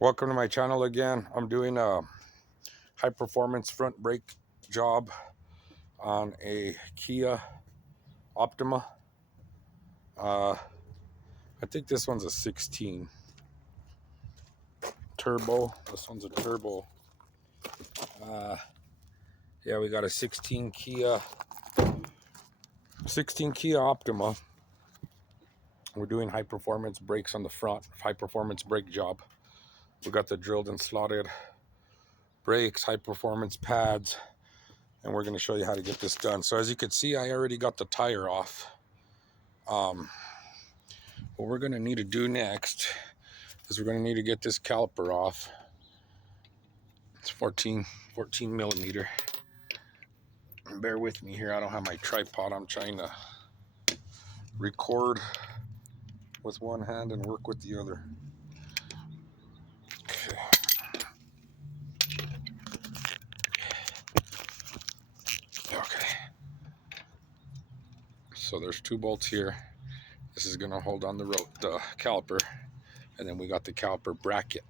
Welcome to my channel again. I'm doing a high performance front brake job on a Kia Optima. I think this one's a 16 turbo. This one's a turbo. Yeah, we got a 16 Kia Optima. We're doing high performance brakes on the front, high performance brake job. We got the drilled and slotted brakes, high performance pads, and we're going to show you how to get this done. So as you can see, I already got the tire off. What we're going to need to do next is we're going to need to get this caliper off. It's 14 millimeter. Bear with me here, I don't have my tripod. I'm trying to record with one hand and work with the other. Okay. Okay. So there's two bolts here. This is going to hold on the caliper, and then we got the caliper bracket.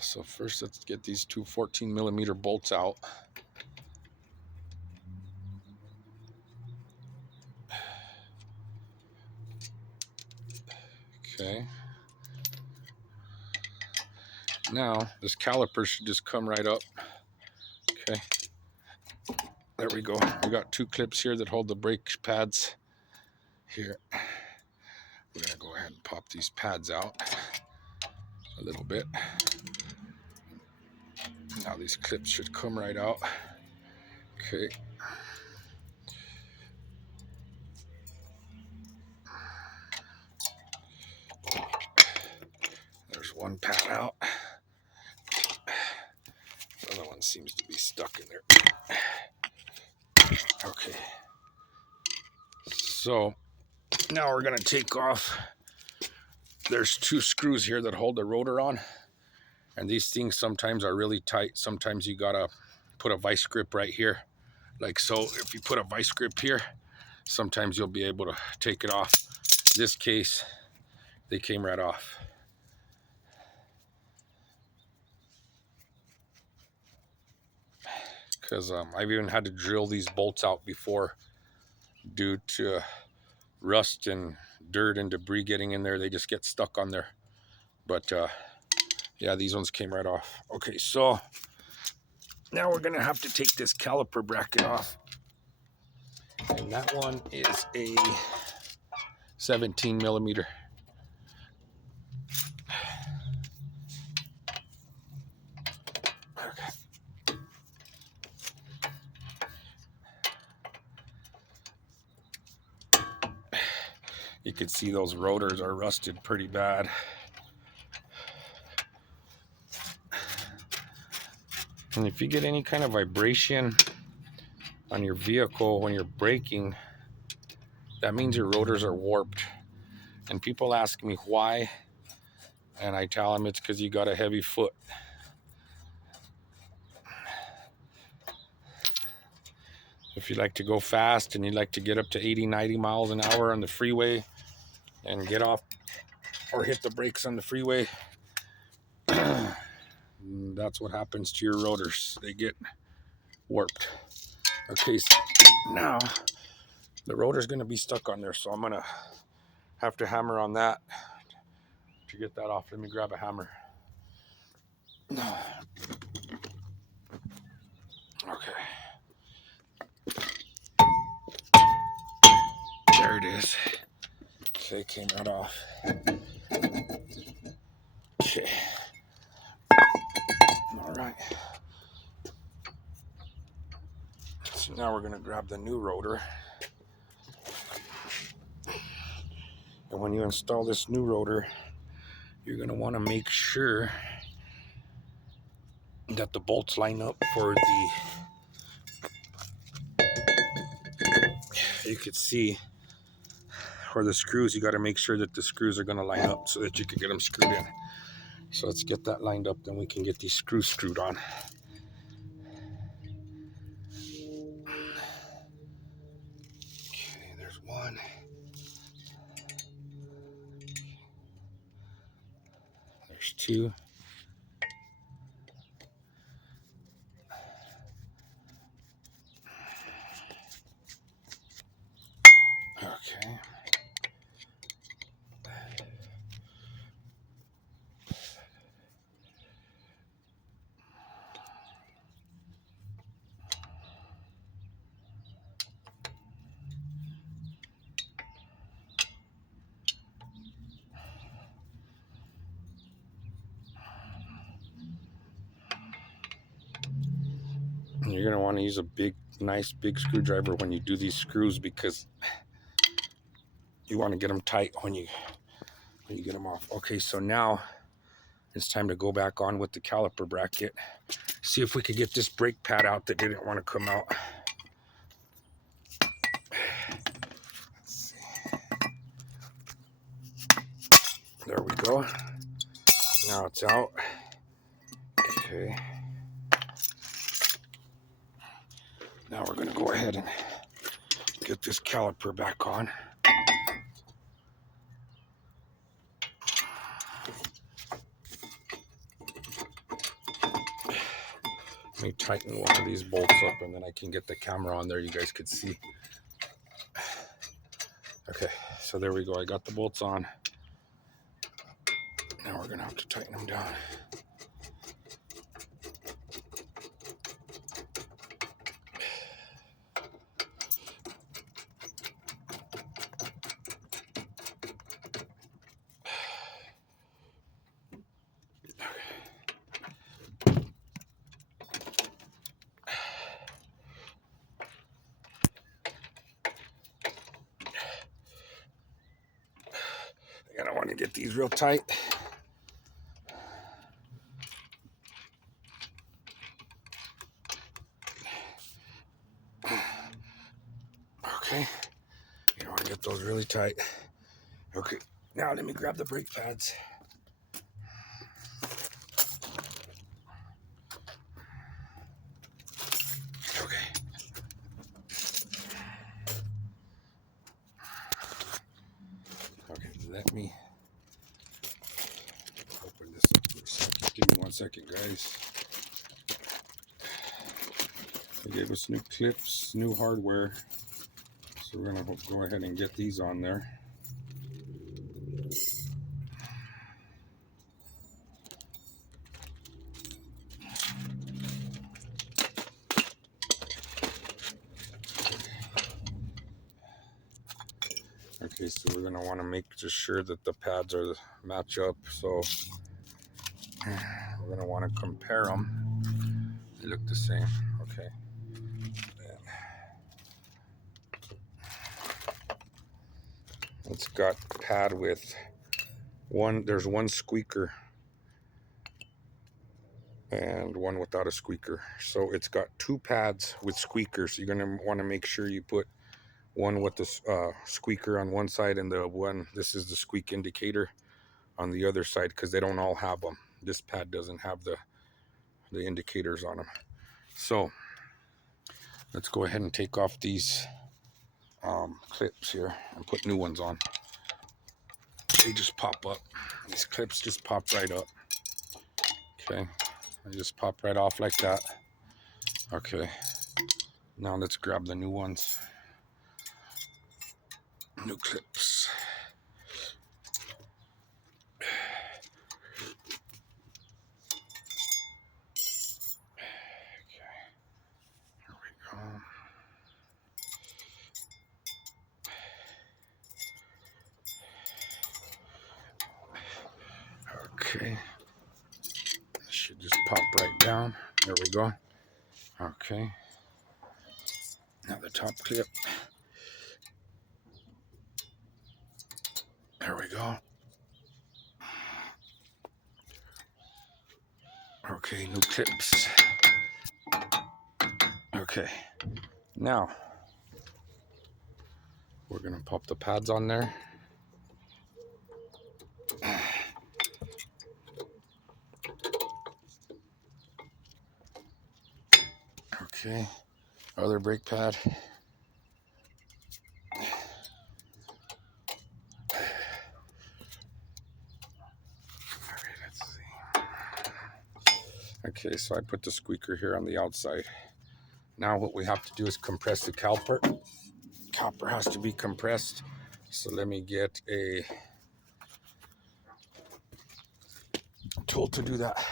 So first, let's get these two 14 millimeter bolts out. Okay. Now this caliper should just come right up. Okay. There we go. We got two clips here that hold the brake pads here. We're gonna go ahead and pop these pads out a little bit. Now these clips should come right out. Okay. There's one pad out. The other one seems to be stuck in there. Okay. So now we're gonna take off. There's two screws here that hold the rotor on. And these things sometimes are really tight. Sometimes you gotta put a vice grip right here. Like so, if you put a vice grip here, sometimes you'll be able to take it off. In this case, they came right off. Because I've even had to drill these bolts out before due to rust and dirt and debris getting in there. They just get stuck on there. But yeah, these ones came right off. Okay, so now we're gonna have to take this caliper bracket off. And that one is a 17 millimeter. Okay. You can see those rotors are rusted pretty bad. And if you get any kind of vibration on your vehicle when you're braking, that means your rotors are warped. And people ask me why, and I tell them it's because you got a heavy foot. If you like to go fast and you like to get up to 80, 90 miles an hour on the freeway and get off or hit the brakes on the freeway, that's what happens to your rotors. They get warped. Okay, so now the rotor's going to be stuck on there, so I'm going to have to hammer on that to get that off. Let me grab a hammer. Okay. There it is. Okay, came right off. Okay. All right. So now we're going to grab the new rotor. And when you install this new rotor, you're going to want to make sure that the bolts line up for you could see for the screws, you got to make sure that the screws are going to line up so that you can get them screwed in. So let's get that lined up, then we can get these screws screwed on. one. There's two. Okay. You're going to want to use a nice big screwdriver when you do these screws, because you want to get them tight when you get them off. Okay, so now it's time to go back on with the caliper bracket. See if we could get this brake pad out that didn't want to come out. Let's see. There we go. Now it's out. Okay. Now we're going to go ahead and get this caliper back on. Let me tighten one of these bolts up and then I can get the camera on there. You guys could see. Okay, so there we go. I got the bolts on. Now we're going to have to tighten them down. I don't want to get these real tight. Okay, you don't want to get those really tight. Okay, now let me grab the brake pads. Okay. Okay, let me open this up for a second. Give me 1 second, guys. They gave us new clips, new hardware. So we're gonna go ahead and get these on there. Okay, so we're gonna want to make just sure that the pads are match up. So we're gonna want to compare them. They look the same. Okay. It's got pad with one. There's one squeaker and one without a squeaker. So it's got two pads with squeakers. You're gonna want to make sure you put one with the squeaker on one side and the one, this is the squeak indicator, on the other side, because they don't all have them. This pad doesn't have the indicators on them. So let's go ahead and take off these clips here and put new ones on. They just pop up. These clips just pop right up. Okay, they just pop right off like that. Okay, now let's grab the new ones. New clips. Okay, should just pop right down. There we go. Okay, now the top clip. There we go. Okay, new clips. Okay, now we're gonna pop the pads on there. Okay, other brake pad. Okay, so I put the squeaker here on the outside. Now what we have to do is compress the caliper. Caliper has to be compressed. So let me get a tool to do that.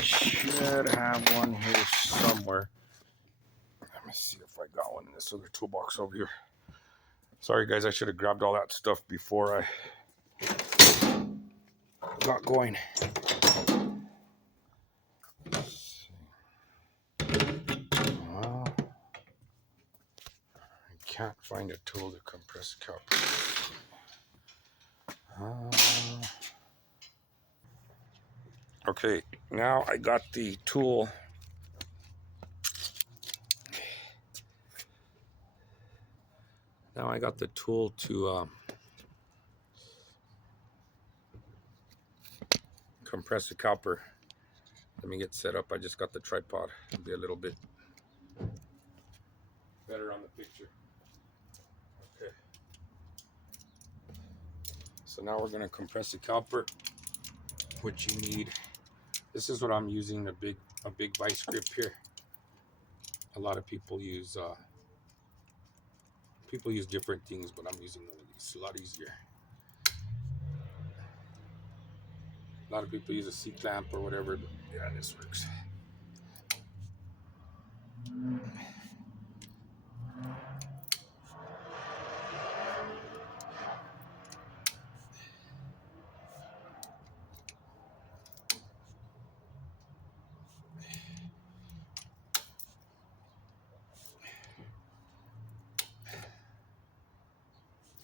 Should have one here somewhere. Let me see if I got one in this other toolbox over here. Sorry guys, I should have grabbed all that stuff before I got going. Well, I can't find a tool to compress the caliper. Okay, now I got the tool. Now I got the tool to compress the caliper. Let me get set up. I just got the tripod. It'll be a little bit better on the picture. Okay. So now we're going to compress the caliper. What you need. This is what I'm using, a big vice grip here. A lot of people use different things, but I'm using one of these. It's a lot easier. A lot of people use a C-clamp or whatever, but yeah, this works.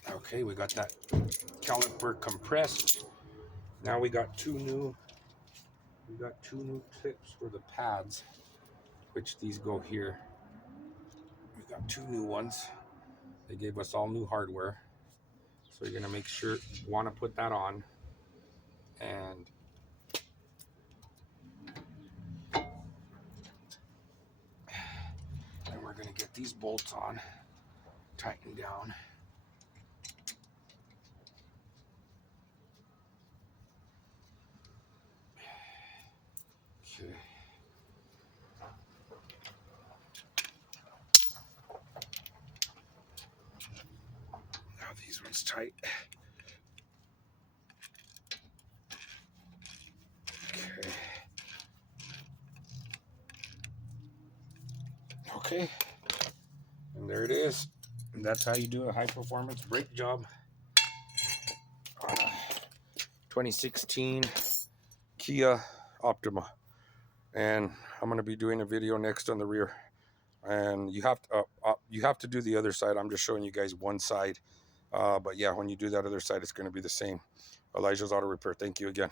Okay, we got that caliper compressed. Now we got two new clips for the pads, which these go here. We got two new ones. They gave us all new hardware. So you're gonna make sure you want to put that on, and then we're gonna get these bolts on, tighten down. Okay. Now these ones tight. Okay. Okay. And there it is. And that's how you do a high performance brake job on a 2016 Kia Optima. And I'm going to be doing a video next on the rear. And you have to do the other side. I'm just showing you guys one side. But yeah, when you do that other side, it's going to be the same. Elijah's Auto Repair. Thank you again.